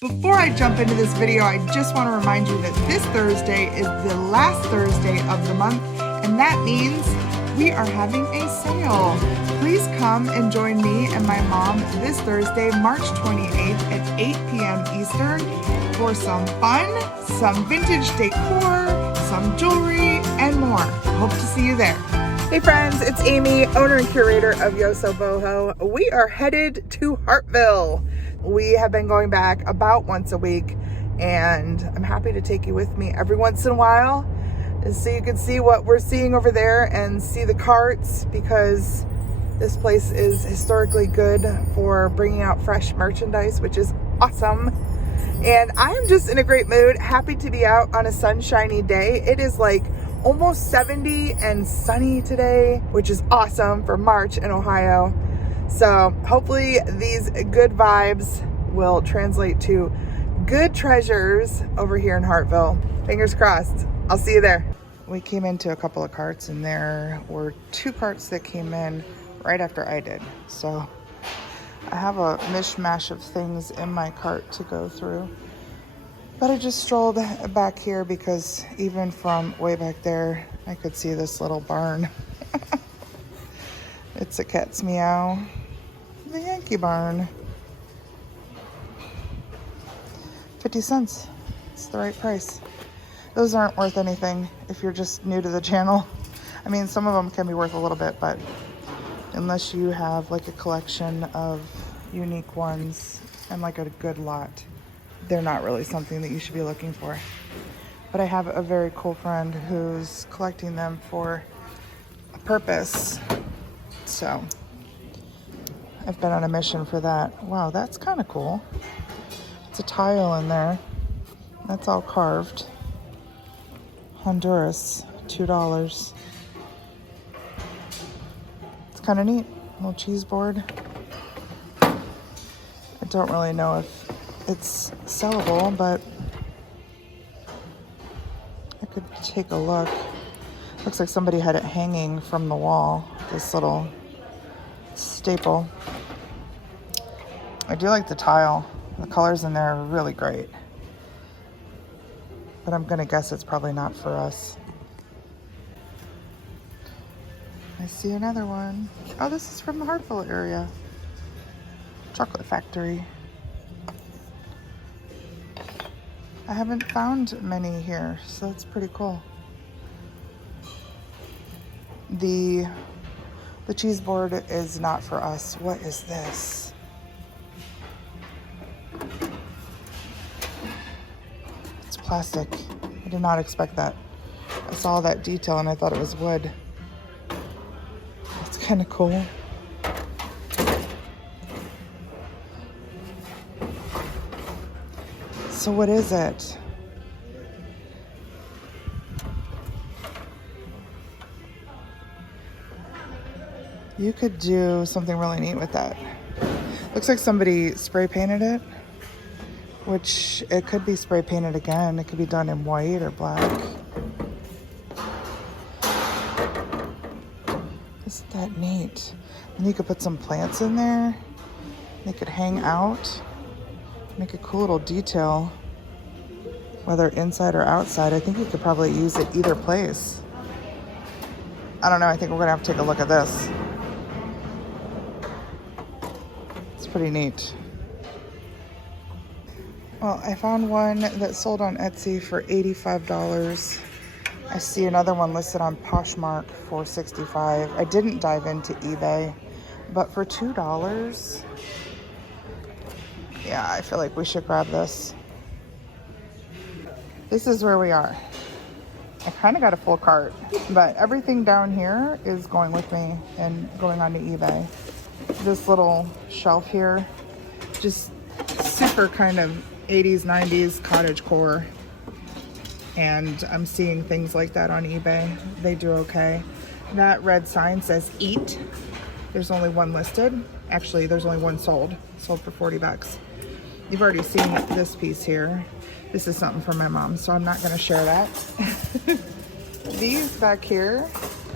Before I jump into this video, I just want to remind you that this Thursday is the last Thursday of the month, and that means we are having a sale. Please come and join me and my mom this Thursday, March 28th at 8 p.m. Eastern for some fun, some vintage decor, some jewelry, and more. Hope to see you there. Hey friends, it's Amy, owner and curator of Yosoboho. We are headed to Hartville. We have been going back about once a week, and I'm happy to take you with me every once in a while so you can see what we're seeing over there and see the carts, because this place is historically good for bringing out fresh merchandise, which is awesome. And I am just in a great mood, happy to be out on a sunshiny day. It is like almost 70 and sunny today, which is awesome for March in Ohio. So hopefully these good vibes will translate to good treasures over here in Hartville. Fingers crossed. I'll see you there. We came into a couple of carts, and there were 2 carts that came in right after I did. So I have a mishmash of things in my cart to go through. But I just strolled back here because even from way back there, I could see this little barn. It's a cat's meow. The Yankee barn. 50 cents. It's the right price. Those aren't worth anything if you're just new to the channel. I mean, some of them can be worth a little bit, but unless you have like a collection of unique ones and like a good lot, they're not really something that you should be looking for. But I have a very cool friend who's collecting them for a purpose. So I've been on a mission for that. Wow, that's kind of cool. It's a tile in there. That's all carved. Honduras, $2. It's kind of neat. Little cheese board. I don't really know if it's sellable, but I could take a look. Looks like somebody had it hanging from the wall, this little staple. I do like the tile. The colors in there are really great. But I'm gonna guess it's probably not for us. I see another one. Oh, this is from the Hartville area. Chocolate factory. I haven't found many here, so that's pretty cool. The cheese board is not for us. What is this? It's plastic. I did not expect that. I saw that detail and I thought it was wood. It's kind of cool. So what is it? You could do something really neat with that. Looks like somebody spray painted it, which it could be spray painted again. It could be done in white or black. Isn't that neat? And you could put some plants in there. They could hang out. Make a cool little detail, whether inside or outside. I think you could probably use it either place. I don't know. I think we're gonna have to take a look at this. It's pretty neat. Well, I found one that sold on Etsy for $85. I see another one listed on Poshmark for $65. I didn't dive into eBay, but for $2, yeah, I feel like we should grab this. This is where we are. I kind of got a full cart, but everything down here is going with me and going onto eBay. This little shelf here, just super kind of 80s, 90s cottagecore. And I'm seeing things like that on eBay. They do okay. That red sign says eat. There's only one listed. Actually, there's only one sold for $40. You've already seen this piece here. This is something for my mom, so I'm not gonna share that. These back here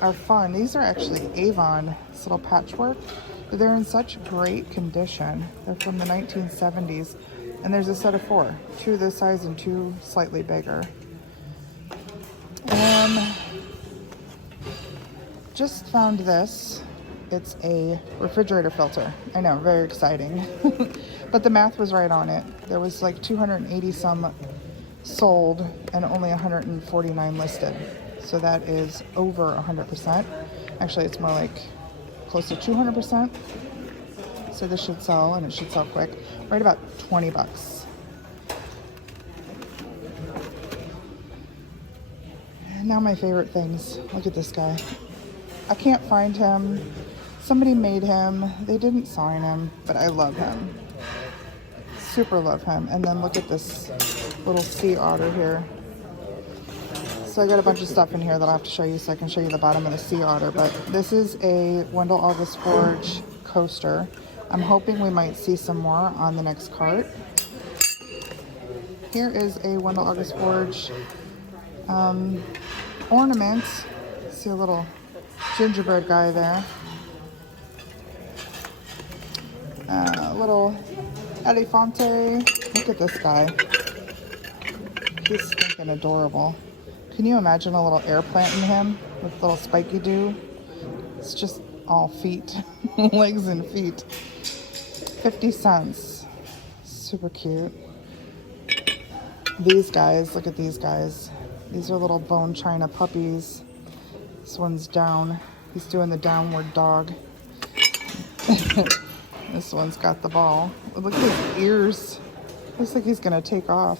are fun. These are actually Avon, this little patchwork, but they're in such great condition. They're from the 1970s, And there's a set of 4, 2 this size and 2 slightly bigger. Just found this. It's a refrigerator filter. I know, very exciting. But the math was right on it. There was like 280 some sold and only 149 listed. So that is over 100%. Actually, it's more like close to 200%. So this should sell, and it should sell quick. Right about 20 bucks. And now my favorite things. Look at this guy. I can't find him. Somebody made him. They didn't sign him, but I love him. Super love him. And then look at this little sea otter here. So I got a bunch of stuff in here that I'll have to show you so I can show you the bottom of the sea otter. But this is a Wendell August Forge coaster. I'm hoping we might see some more on the next cart. Here is a Wendell August Forge ornament. See a little gingerbread guy there. Little elefante. Look at this guy. He's stinking adorable. Can you imagine a little air plant in him with little spiky do? It's just all feet, legs and feet. 50 cents. Super cute. These guys, look at these guys. These are little bone china puppies. This one's down. He's doing the downward dog. This one's got the ball. Look at his ears. Looks like he's gonna take off.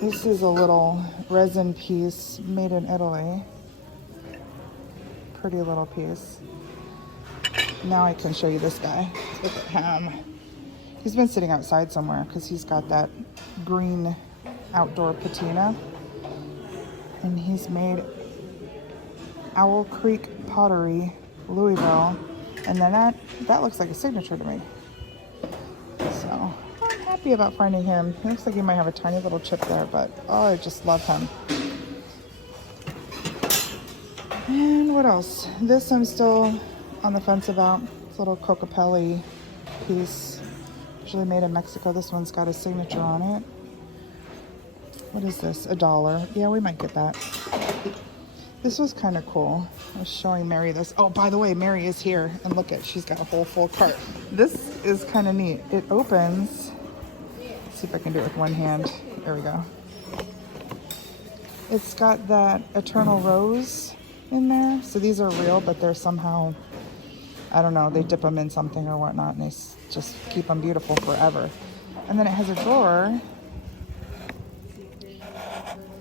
This is a little resin piece made in Italy. Pretty little piece. Now I can show you this guy. Look at him. He's been sitting outside somewhere because he's got that green outdoor patina. And he's made Owl Creek Pottery, Louisville. And then that looks like a signature to me. So I'm happy about finding him. He looks like he might have a tiny little chip there, but oh, I just love him. And what else? This I'm still on the fence about. This little Cocapelli piece, usually made in Mexico. This one's got a signature on it. What is this? $1. Yeah, we might get that. This was kind of cool. I was showing Mary this. Oh, by the way, Mary is here. And look at, she's got a whole full cart. This is kind of neat. It opens. Let's see if I can do it with one hand. There we go. It's got that Eternal Rose in there. So these are real, but they're somehow, I don't know, they dip them in something or whatnot, and they just keep them beautiful forever. And then it has a drawer.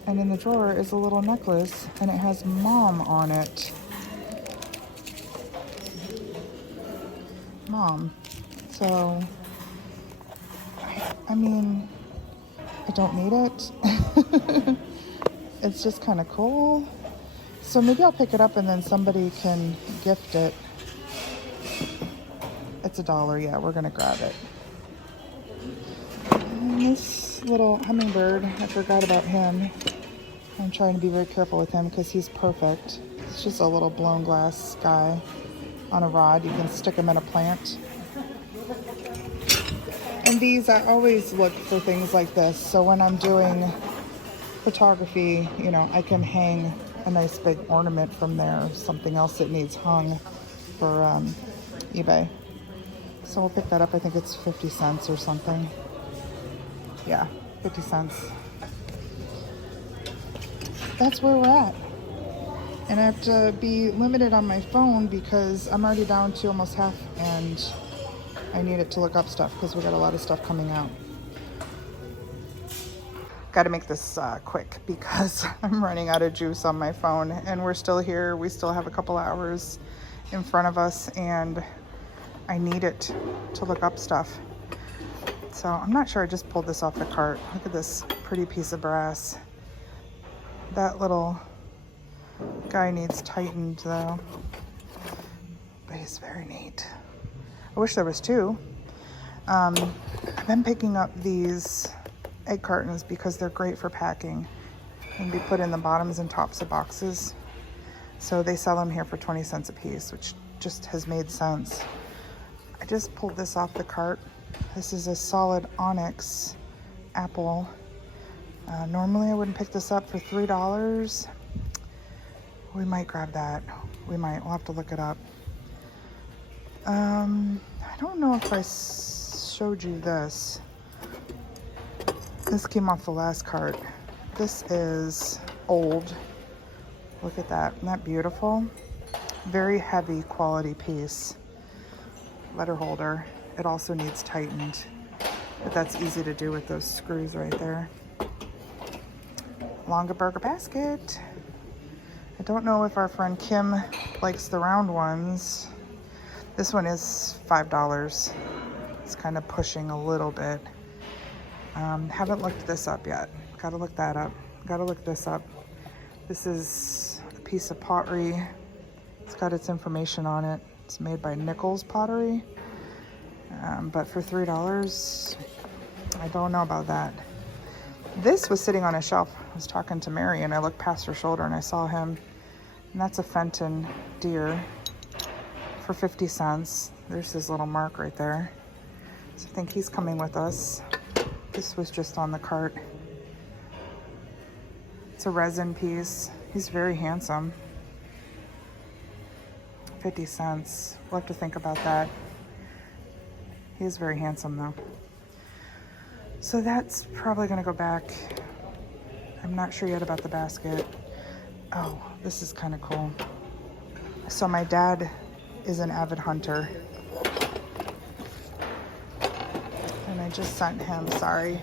And in the drawer is a little necklace, and it has Mom on it. Mom. So, I mean, I don't need it. It's just kind of cool. So maybe I'll pick it up and then somebody can gift it. It's $1, yeah, we're gonna grab it. And this little hummingbird, I forgot about him. I'm trying to be very careful with him because he's perfect. It's just a little blown glass guy on a rod. You can stick him in a plant. And these, I always look for things like this. So when I'm doing photography, you know, I can hang a nice big ornament from there, or something else that needs hung for eBay. So we'll pick that up. I think it's 50 cents or something. Yeah, 50 cents. That's where we're at. And I have to be limited on my phone because I'm already down to almost half, and I need it to look up stuff because we got a lot of stuff coming out. Got to make this quick because I'm running out of juice on my phone, and we're still here. We still have a couple hours in front of us, and I need it to look up stuff. So I'm not sure. I just pulled this off the cart. Look at this pretty piece of brass. That little guy needs tightened though, but he's very neat. I wish there was two. I've been picking up these egg cartons because they're great for packing and be put in the bottoms and tops of boxes. So they sell them here for 20 cents a piece, which just has made sense. I just pulled this off the cart This is a solid onyx apple. Normally I wouldn't pick this up for $3. We might grab that. We'll have to look it up. I don't know if I showed you this. This came off the last cart. This is old. Look at that. Isn't that beautiful? Very heavy quality piece. Letter holder. It also needs tightened, but that's easy to do with those screws right there. Longaberger basket. I don't know if our friend Kim likes the round ones. This one is $5. It's kind of pushing a little bit. Haven't looked this up yet. Gotta look that up. Gotta look this up. This is a piece of pottery. It's got its information on it. It's made by Nichols Pottery. But for $3, I don't know about that. This was sitting on a shelf. I was talking to Mary and I looked past her shoulder and I saw him. And that's a Fenton deer for 50 cents. There's his little mark right there. So I think he's coming with us. This was just on the cart. It's a resin piece. He's very handsome. 50 cents. We'll have to think about that. He's very handsome though. So that's probably gonna go back. I'm not sure yet about the basket. Oh, this is kind of cool. So my dad is an avid hunter. And I just sent him, sorry.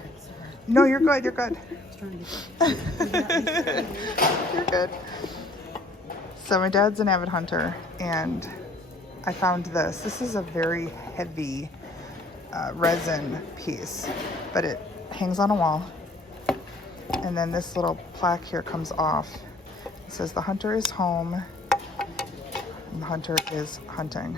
No, you're good, you're good. You're good. So my dad's an avid hunter and I found this. This is a very heavy resin piece, but it hangs on a wall. And then this little plaque here comes off. It says the hunter is home and the hunter is hunting.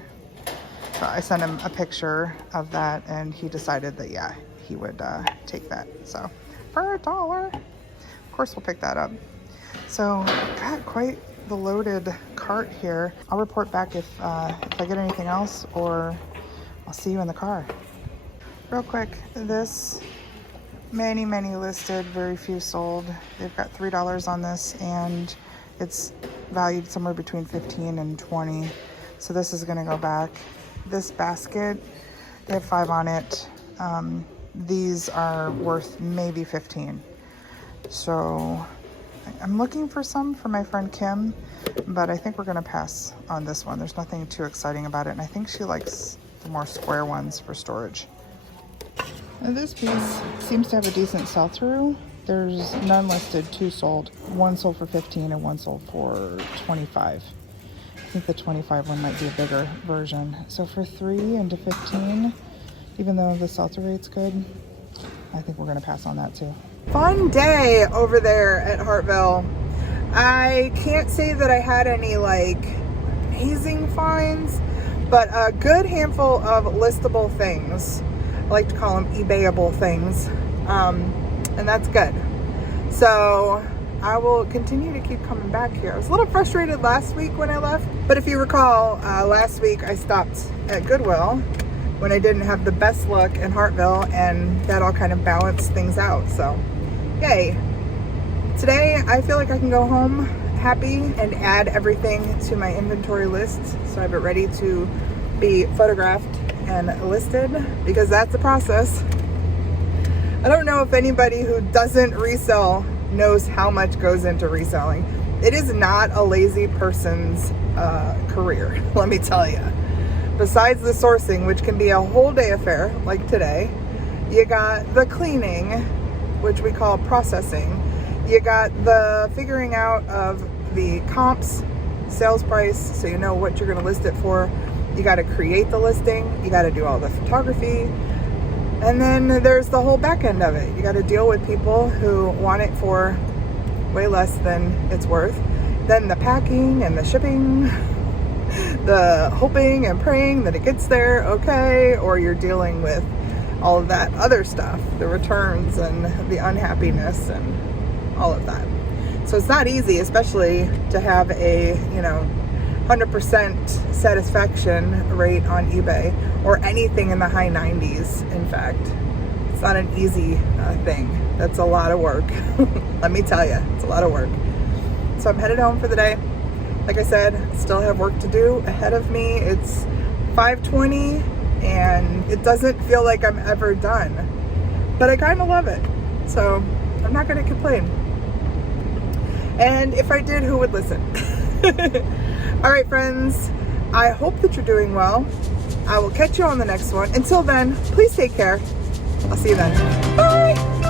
So I sent him a picture of that and he decided that, yeah, he would take that. So for $1, of course we'll pick that up. So got quite the loaded cart here. I'll report back if I get anything else, or I'll see you in the car. Real quick, this, many listed, very few sold. They've got $3 on this and it's valued somewhere between 15 and 20. So this is gonna go back. This basket, they have 5 on it. These are worth maybe 15. So I'm looking for some for my friend Kim, but I think we're gonna pass on this one. There's nothing too exciting about it. And I think she likes the more square ones for storage. Now this piece seems to have a decent sell-through. There's none listed, 2 sold. 1 sold for 15 and 1 sold for 25. I think the 25 one might be a bigger version. So for 3 and to 15, even though the sell-through rate's good, I think we're gonna pass on that too. Fun day over there at Hartville. I can't say that I had any like amazing finds, but a good handful of listable things. I like to call them eBayable things, and that's good. So I will continue to keep coming back here. I was a little frustrated last week when I left, but if you recall, last week I stopped at Goodwill when I didn't have the best luck in Hartville, and that all kind of balanced things out. So yay. Today I feel like I can go home happy and add everything to my inventory list so I have it ready to be photographed and listed, because that's the process. I don't know if anybody who doesn't resell knows how much goes into reselling. It is not a lazy person's career, let me tell you. Besides the sourcing, which can be a whole day affair, like today, you got the cleaning, which we call processing. You got the figuring out of the comps, sales price, so you know what you're gonna list it for. You gotta create the listing, you gotta do all the photography, and then there's the whole back end of it. You gotta deal with people who want it for way less than it's worth. Then the packing and the shipping, the hoping and praying that it gets there okay, or you're dealing with all of that other stuff, the returns and the unhappiness and all of that. So it's not easy, especially to have a, 100% satisfaction rate on eBay, or anything in the high 90s. In fact, it's not an easy thing. That's a lot of work. Let me tell you, it's a lot of work. So I'm headed home for the day. Like I said, still have work to do ahead of me. It's 5:20 and it doesn't feel like I'm ever done, but I kind of love it. So I'm not going to complain. And if I did, who would listen? All right, friends, I hope that you're doing well. I will catch you on the next one. Until then, please take care. I'll see you then. Bye.